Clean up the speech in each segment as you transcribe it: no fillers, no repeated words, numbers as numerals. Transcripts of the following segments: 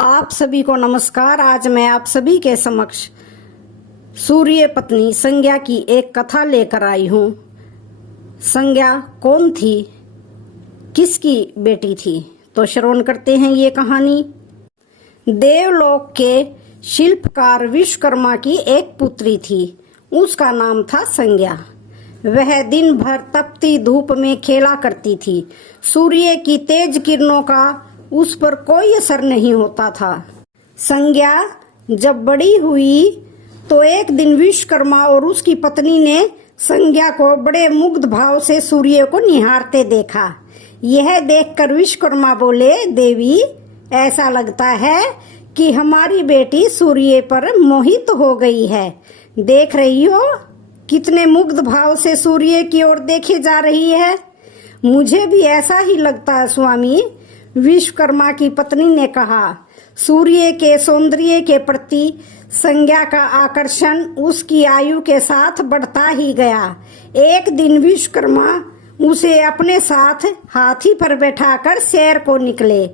आप सभी को नमस्कार। आज मैं आप सभी के समक्ष सूर्य पत्नी संज्ञा की एक कथा लेकर आई हूँ। संज्ञा कौन थी, किसकी बेटी थी? तो श्रवण करते हैं ये कहानी। देवलोक के शिल्पकार विश्वकर्मा की एक पुत्री थी। उसका नाम था संज्ञा। वह दिन भर तपती धूप में खेला करती थी। सूर्य की तेज किरणों का उस पर कोई असर नहीं होता था। संज्ञा जब बड़ी हुई तो एक दिन विश्वकर्मा और उसकी पत्नी ने संज्ञा को बड़े मुग्ध भाव से सूर्य को निहारते देखा। यह देखकर विश्वकर्मा बोले, देवी, ऐसा लगता है कि हमारी बेटी सूर्य पर मोहित हो गई है। देख रही हो कितने मुग्ध भाव से सूर्य की ओर देखे जा रही है। मुझे भी ऐसा ही लगता है स्वामी, विश्वकर्मा की पत्नी ने कहा। सूर्य के सौंदर्य के प्रति संज्ञा का आकर्षण उसकी आयु के साथ बढ़ता ही गया। एक दिन विश्वकर्मा उसे अपने साथ हाथी पर बैठाकर सैर को निकले।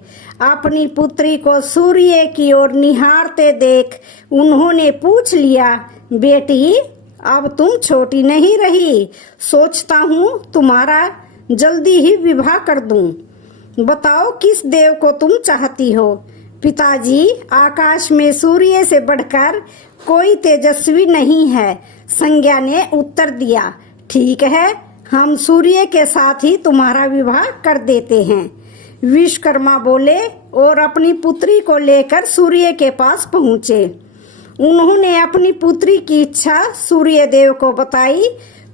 अपनी पुत्री को सूर्य की ओर निहारते देख उन्होंने पूछ लिया, बेटी, अब तुम छोटी नहीं रही। सोचता हूँ तुम्हारा जल्दी ही विवाह कर दूं। बताओ किस देव को तुम चाहती हो? पिताजी, आकाश में सूर्य से बढ़कर कोई तेजस्वी नहीं है, संज्ञा ने उत्तर दिया। ठीक है, हम सूर्य के साथ ही तुम्हारा विवाह कर देते हैं, विश्वकर्मा बोले और अपनी पुत्री को लेकर सूर्य के पास पहुँचे। उन्होंने अपनी पुत्री की इच्छा सूर्य देव को बताई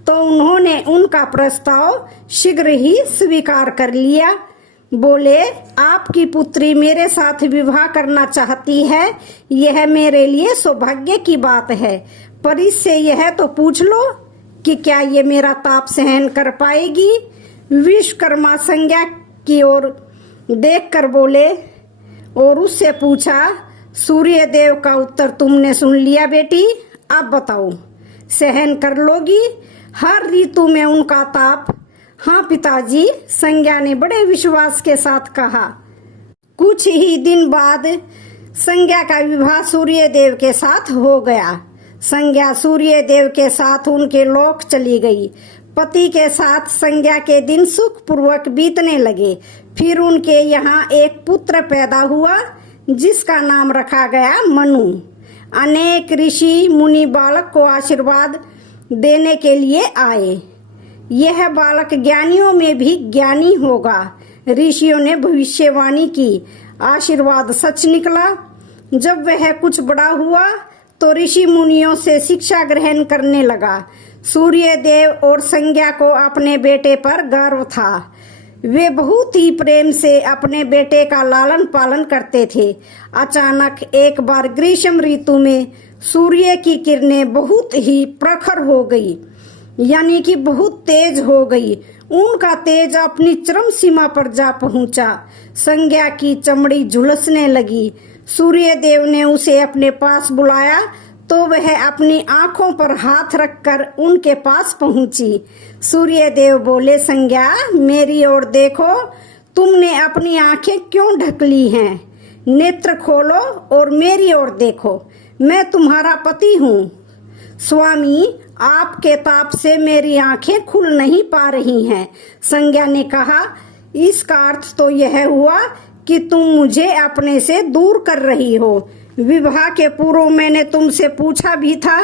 तो उन्होंने उनका प्रस्ताव शीघ्र ही स्वीकार कर लिया। बोले, आपकी पुत्री मेरे साथ विवाह करना चाहती है, यह मेरे लिए सौभाग्य की बात है। पर इससे यह तो पूछ लो कि क्या ये मेरा ताप सहन कर पाएगी? विश्वकर्मा संज्ञा की ओर देखकर बोले और उससे पूछा, सूर्य देव का उत्तर तुमने सुन लिया बेटी, अब बताओ सहन कर लोगी हर ऋतु में उनका ताप? हाँ पिताजी, संज्ञा ने बड़े विश्वास के साथ कहा। कुछ ही दिन बाद संज्ञा का विवाह सूर्य देव के साथ हो गया। संज्ञा सूर्य देव के साथ उनके लोक चली गई। पति के साथ संज्ञा के दिन सुखपूर्वक बीतने लगे। फिर उनके यहाँ एक पुत्र पैदा हुआ जिसका नाम रखा गया मनु। अनेक ऋषि मुनि बालक को आशीर्वाद देने के लिए आए। यह बालक ज्ञानियों में भी ज्ञानी होगा। ऋषियों ने भविष्यवाणी की, आशीर्वाद सच निकला। जब वह कुछ बड़ा हुआ तो ऋषि मुनियों से शिक्षा ग्रहण करने लगा। सूर्य देव और संज्ञा को अपने बेटे पर गर्व था। वे बहुत ही प्रेम से अपने बेटे का लालन पालन करते थे। अचानक एक बार ग्रीष्म ऋतु में सूर्य की किरणें बहुत ही प्रखर हो गई, यानी कि बहुत तेज हो गई। उनका तेज अपनी चरम सीमा पर जा पहुंचा। संज्ञा की चमड़ी झुलसने लगी। सूर्य देव ने उसे अपने पास बुलाया तो वह अपनी आंखों पर हाथ रखकर उनके पास पहुंची। सूर्य देव बोले, संज्ञा, मेरी ओर देखो, तुमने अपनी आंखें क्यों ढक ली हैं? नेत्र खोलो और मेरी ओर देखो, मैं तुम्हारा पति हूँ। स्वामी, आपके ताप से मेरी आंखें खुल नहीं पा रही हैं। संज्ञा ने कहा, इसका अर्थ तो यह हुआ कि तुम मुझे अपने से दूर कर रही हो। विवाह के पूर्व मैंने तुमसे पूछा भी था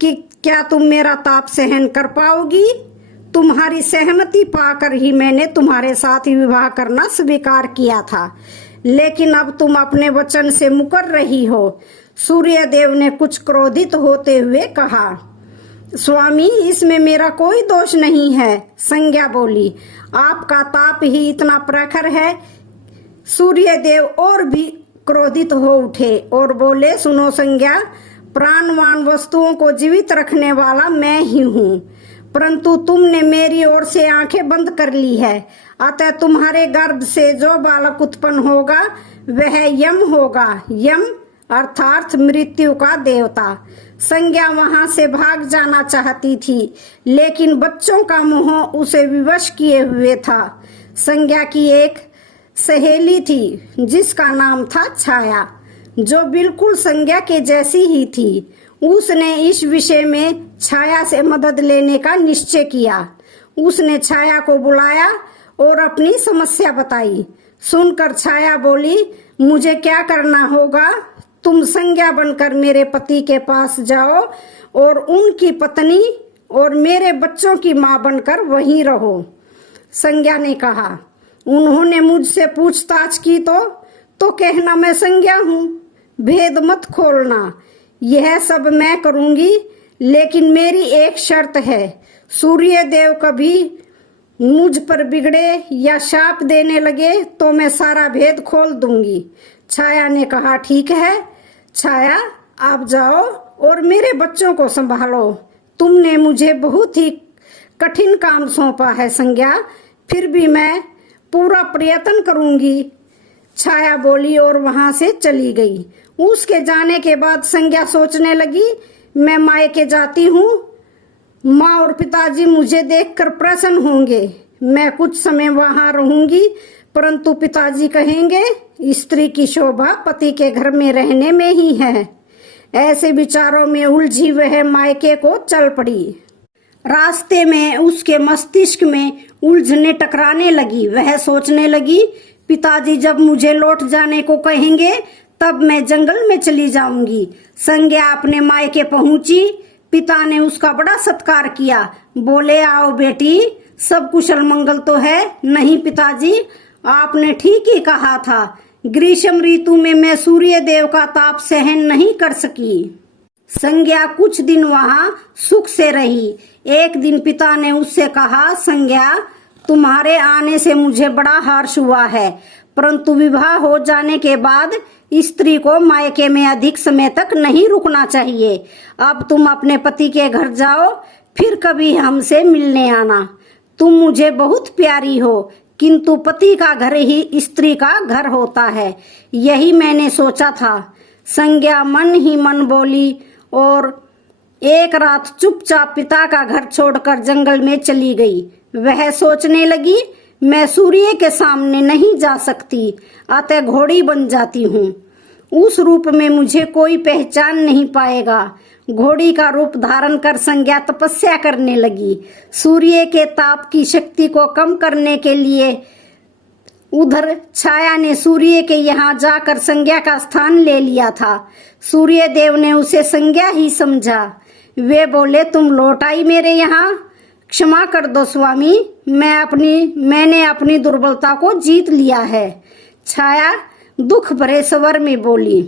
कि क्या तुम मेरा ताप सहन कर पाओगी। तुम्हारी सहमति पाकर ही मैंने तुम्हारे साथ विवाह करना स्वीकार किया था, लेकिन अब तुम अपने वचन से मुकर रही हो। सूर्य देव ने कुछ क्रोधित होते हुए कहा, स्वामी, इसमें मेरा कोई दोष नहीं है। संज्ञा बोली, आपका ताप ही इतना प्रखर है। सूर्य देव और भी क्रोधित हो उठे और बोले, सुनो संज्ञा, प्राणवान वस्तुओं को जीवित रखने वाला मैं ही हूँ, परंतु तुमने मेरी ओर से आंखें बंद कर ली है। अतः तुम्हारे गर्भ से जो बालक उत्पन्न होगा वह यम होगा। यम अर्थात मृत्यु का देवता। संज्ञा वहां से भाग जाना चाहती थी, लेकिन बच्चों का मोह उसे विवश किए हुए था। संज्ञा की एक सहेली थी जिसका नाम था छाया। जो बिल्कुल संज्ञा के जैसी ही थी। उसने इस विषय में छाया से मदद लेने का निश्चय किया। उसने छाया को बुलाया और अपनी समस्या बताई। सुनकर छाया बोली, मुझे क्या करना होगा? तुम संज्ञा बनकर मेरे पति के पास जाओ और उनकी पत्नी और मेरे बच्चों की मां बनकर वहीं रहो। संज्ञा ने कहा, उन्होंने मुझसे पूछताछ की तो कहना मैं संज्ञा हूं, भेद मत खोलना। यह सब मैं करूंगी, लेकिन मेरी एक शर्त है, सूर्य देव कभी मुझ पर बिगड़े या शाप देने लगे तो मैं सारा भेद खोल दूंगी। छाया ने कहा, ठीक है छाया, आप जाओ और मेरे बच्चों को संभालो। तुमने मुझे बहुत ही कठिन काम सौंपा है संज्ञा, फिर भी मैं पूरा प्रयत्न करूंगी। छाया बोली और वहां से चली गई। उसके जाने के बाद संज्ञा सोचने लगी, मैं मायके जाती हूँ, माँ और पिताजी मुझे देखकर प्रसन्न होंगे। मैं कुछ समय वहां रहूंगी, परंतु पिताजी कहेंगे स्त्री की शोभा पति के घर में रहने में ही है। ऐसे विचारों में उलझी वह मायके को चल पड़ी। रास्ते में उसके मस्तिष्क में उलझने टकराने लगी। वह सोचने लगी, पिताजी जब मुझे लौट जाने को कहेंगे तब मैं जंगल में चली जाऊंगी। संज्ञा अपने मायके पहुंची। पिता ने उसका बड़ा सत्कार किया। बोले, आओ बेटी, सब कुशल मंगल तो है? नहीं पिताजी, आपने ठीक ही कहा था। ग्रीष्म ऋतु में मैं सूर्य देव का ताप सहन नहीं कर सकी। संज्ञा कुछ दिन वहां सुख से रही। एक दिन पिता ने उससे कहा, संज्ञा, तुम्हारे आने से मुझे बड़ा हर्ष हुआ है, परंतु विवाह हो जाने के बाद स्त्री को मायके में अधिक समय तक नहीं रुकना चाहिए। अब तुम अपने पति के घर जाओ, फिर कभी हमसे मिलने आना। तुम मुझे बहुत प्यारी हो, किंतु पति का घर ही स्त्री का घर होता है, यही मैंने सोचा था। संज्ञा मन ही मन बोली और एक रात चुपचाप पिता का घर छोड़कर जंगल में चली गई। वह सोचने लगी, मैं सूर्य के सामने नहीं जा सकती, अतः घोड़ी बन जाती हूँ। उस रूप में मुझे कोई पहचान नहीं पाएगा। घोड़ी का रूप धारण कर संज्ञा तपस्या करने लगी। सूर्य के ताप की शक्ति को कम करने के लिए उधर छाया ने सूर्य के यहाँ जाकर संज्ञा का स्थान ले लिया था। सूर्य देव ने उसे संज्ञा ही समझा। वे बोले, तुम लौट आई मेरे यहाँ, क्षमा कर दो स्वामी, मैंने अपनी दुर्बलता को जीत लिया है। छाया दुख भरे स्वर में बोली,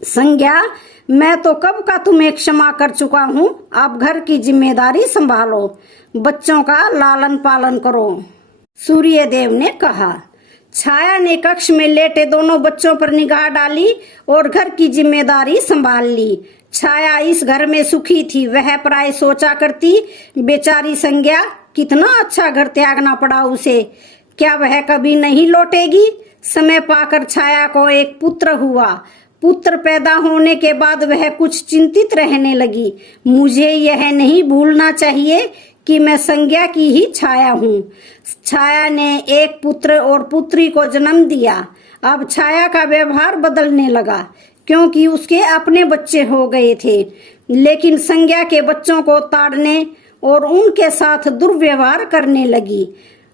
संज्ञा, मैं तो कब का तुम्हें क्षमा कर चुका हूँ, अब घर की जिम्मेदारी संभालो, बच्चों का लालन पालन करो। सूर्य देव ने कहा। छाया ने कक्ष में लेटे दोनों बच्चों पर निगाह डाली और घर की जिम्मेदारी संभाल ली। छाया इस घर में सुखी थी। वह प्राय सोचा करती, बेचारी संज्ञा, कितना अच्छा घर त्यागना पड़ा उसे, क्या वह कभी नहीं लौटेगी? समय पाकर छाया को एक पुत्र हुआ। पुत्र पैदा होने के बाद वह कुछ चिंतित रहने लगी। मुझे यह नहीं भूलना चाहिए कि मैं संज्ञा की ही छाया हूँ। छाया ने एक पुत्र और पुत्री को जन्म दिया। अब छाया का व्यवहार बदलने लगा, क्योंकि उसके अपने बच्चे हो गए थे, लेकिन संज्ञा के बच्चों को ताड़ने और उनके साथ दुर्व्यवहार करने लगी।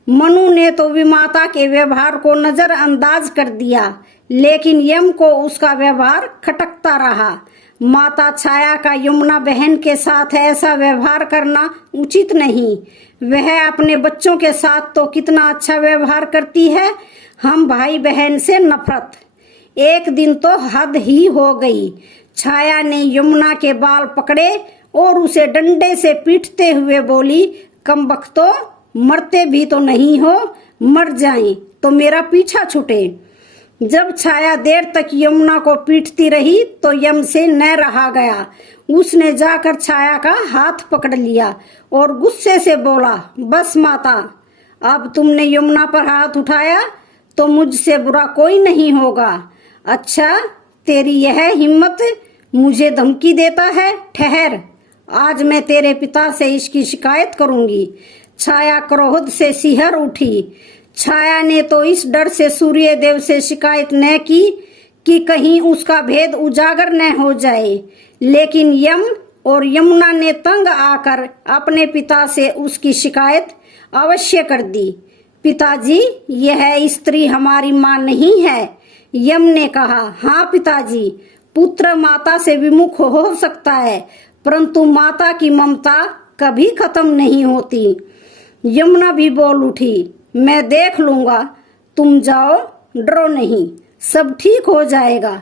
मनु ने तो विमाता के व्यवहार को नजरअंदाज कर दिया, लेकिन यम को उसका व्यवहार खटकता रहा। माता छाया का यमुना बहन के साथ ऐसा व्यवहार करना उचित नहीं। वह अपने बच्चों के साथ तो कितना अच्छा व्यवहार करती है, हम भाई बहन से नफरत। एक दिन तो हद ही हो गई। छाया ने यमुना के बाल पकड़े और उसे डंडे से पीटते हुए बोली, कमबख्तो, मरते भी तो नहीं हो, मर जाएं तो मेरा पीछा छूटे। जब छाया देर तक यमुना को पीटती रही तो यम से न रहा गया। उसने जाकर छाया का हाथ पकड़ लिया और गुस्से से बोला, बस माता, अब तुमने यमुना पर हाथ उठाया तो मुझसे बुरा कोई नहीं होगा। अच्छा, तेरी यह हिम्मत, मुझे धमकी देता है? ठहर, आज मैं तेरे पिता से इसकी शिकायत करूंगी। छाया क्रोध से सिहर उठी। छाया ने तो इस डर से सूर्य देव से शिकायत न की कि कहीं उसका भेद उजागर न हो जाए। लेकिन यम और यमुना ने तंग आकर अपने पिता से उसकी शिकायत अवश्य कर दी। पिताजी, यह स्त्री हमारी मां नहीं है। यम ने कहा, हाँ पिताजी, पुत्र माता से विमुख हो सकता है, परंतु माता की ममता कभी खत्म नहीं होती। यमुना भी बोल उठी, मैं देख लूंगा, तुम जाओ, डरो नहीं, सब ठीक हो जाएगा।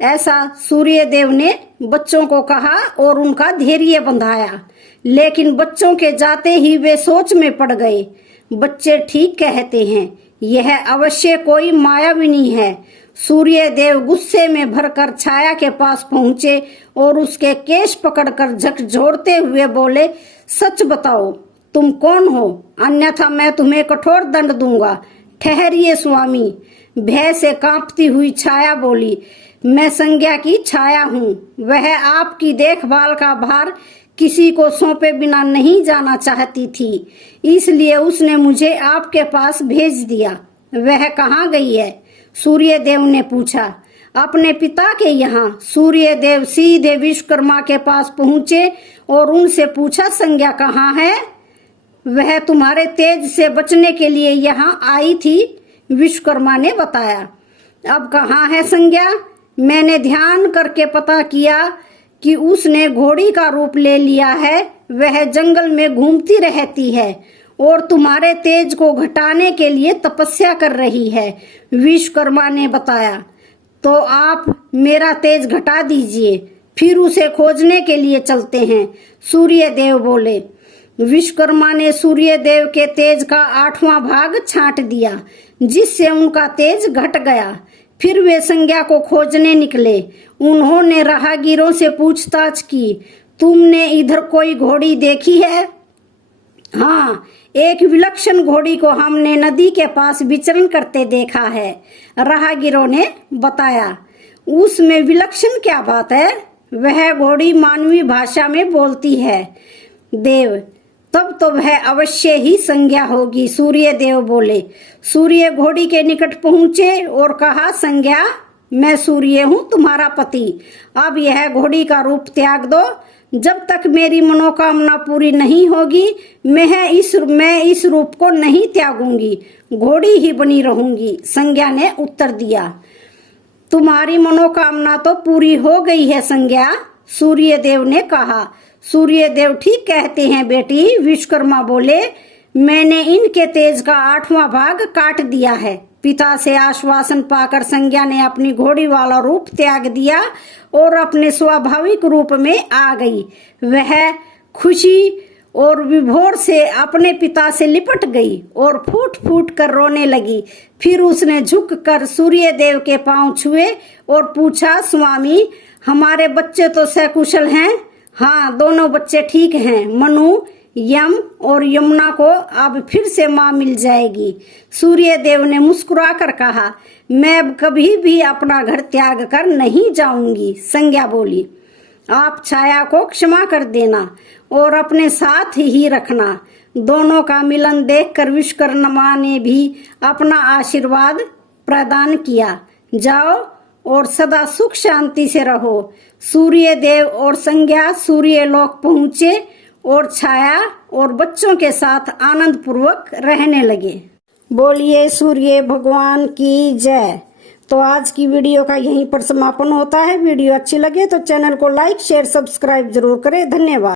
ऐसा सूर्यदेव ने बच्चों को कहा और उनका धैर्य बंधाया। लेकिन बच्चों के जाते ही वे सोच में पड़ गए। बच्चे ठीक कहते हैं, यह अवश्य कोई मायाविनी है। सूर्यदेव गुस्से में भरकर छाया के पास पहुंचे और उसके केश पकड़कर झकझोरते हुए बोले, सच बताओ, तुम कौन हो, अन्यथा मैं तुम्हें कठोर दंड दूंगा। ठहरिए स्वामी, भय से कांपती हुई छाया बोली, मैं संज्ञा की छाया हूँ। वह आपकी देखभाल का भार किसी को सौंपे बिना नहीं जाना चाहती थी, इसलिए उसने मुझे आपके पास भेज दिया। वह कहाँ गई है? सूर्यदेव ने पूछा। अपने पिता के यहाँ। सूर्यदेव सीधे विश्वकर्मा के पास पहुंचे और उनसे पूछा, संज्ञा कहाँ है? वह तुम्हारे तेज से बचने के लिए यहाँ आई थी, विश्वकर्मा ने बताया। अब कहाँ है संज्ञा? मैंने ध्यान करके पता किया कि उसने घोड़ी का रूप ले लिया है। वह जंगल में घूमती रहती है और तुम्हारे तेज को घटाने के लिए तपस्या कर रही है, विश्वकर्मा ने बताया। तो आप मेरा तेज घटा दीजिए, फिर उसे खोजने के लिए चलते हैं, सूर्यदेव बोले। विश्वकर्मा ने सूर्यदेव के तेज का 8वां भाग छांट दिया, जिससे उनका तेज घट गया। फिर वे संज्ञा को खोजने निकले। उन्होंने राहगीरों से पूछताछ की, तुमने इधर कोई घोड़ी देखी है? हाँ, एक विलक्षण घोड़ी को हमने नदी के पास विचरण करते देखा है, राहगीरों ने बताया। उसमें विलक्षण क्या बात है? वह घोड़ी मानवीय भाषा में बोलती है। देव, तब तो वह अवश्य ही संज्ञा होगी, सूर्यदेव बोले। सूर्य घोड़ी के निकट पहुंचे और कहा, संज्ञा, मैं सूर्य हूँ, तुम्हारा पति। अब यह घोड़ी का रूप त्याग दो। जब तक मेरी मनोकामना पूरी नहीं होगी, मैं इस रूप को नहीं त्यागूंगी, घोड़ी ही बनी रहूंगी, संज्ञा ने उत्तर दिया। तुम्हारी मनोकामना तो पूरी हो गई है संज्ञा, सूर्यदेव ने कहा। सूर्यदेव ठीक कहते हैं बेटी, विश्वकर्मा बोले। मैंने इनके तेज का 8वां भाग काट दिया है। पिता से आश्वासन पाकर संज्ञा ने अपनी घोड़ी वाला रूप त्याग दिया और अपने स्वाभाविक रूप में आ गई। वह खुशी और विभोर से अपने पिता से लिपट गई और फूट फूट कर रोने लगी। फिर उसने झुककर सूर्यदेव के पांव छुए और पूछा, स्वामी, हमारे बच्चे तो सकुशल हैं? हाँ, दोनों बच्चे ठीक हैं। मनु, यम और यमुना को अब फिर से माँ मिल जाएगी। सूर्यदेव ने मुस्कुराकर कहा, मैं अब कभी भी अपना घर त्याग कर नहीं जाऊंगी। संज्ञा बोली, आप छाया को क्षमा कर देना और अपने साथ ही रखना। दोनों का मिलन देखकर विश्वकर्मा ने भी अपना आशीर्वाद प्रदान किया। जाओ और सदा सुख शांति से रहो। सूर्यदेव और संज्ञा सूर्यलोक पहुंचे और छाया और बच्चों के साथ आनंद पूर्वक रहने लगे। बोलिए सूर्य भगवान की जय। तो आज की वीडियो का यहीं पर समापन होता है। वीडियो अच्छी लगे तो चैनल को लाइक, शेयर, सब्सक्राइब जरूर करें। धन्यवाद।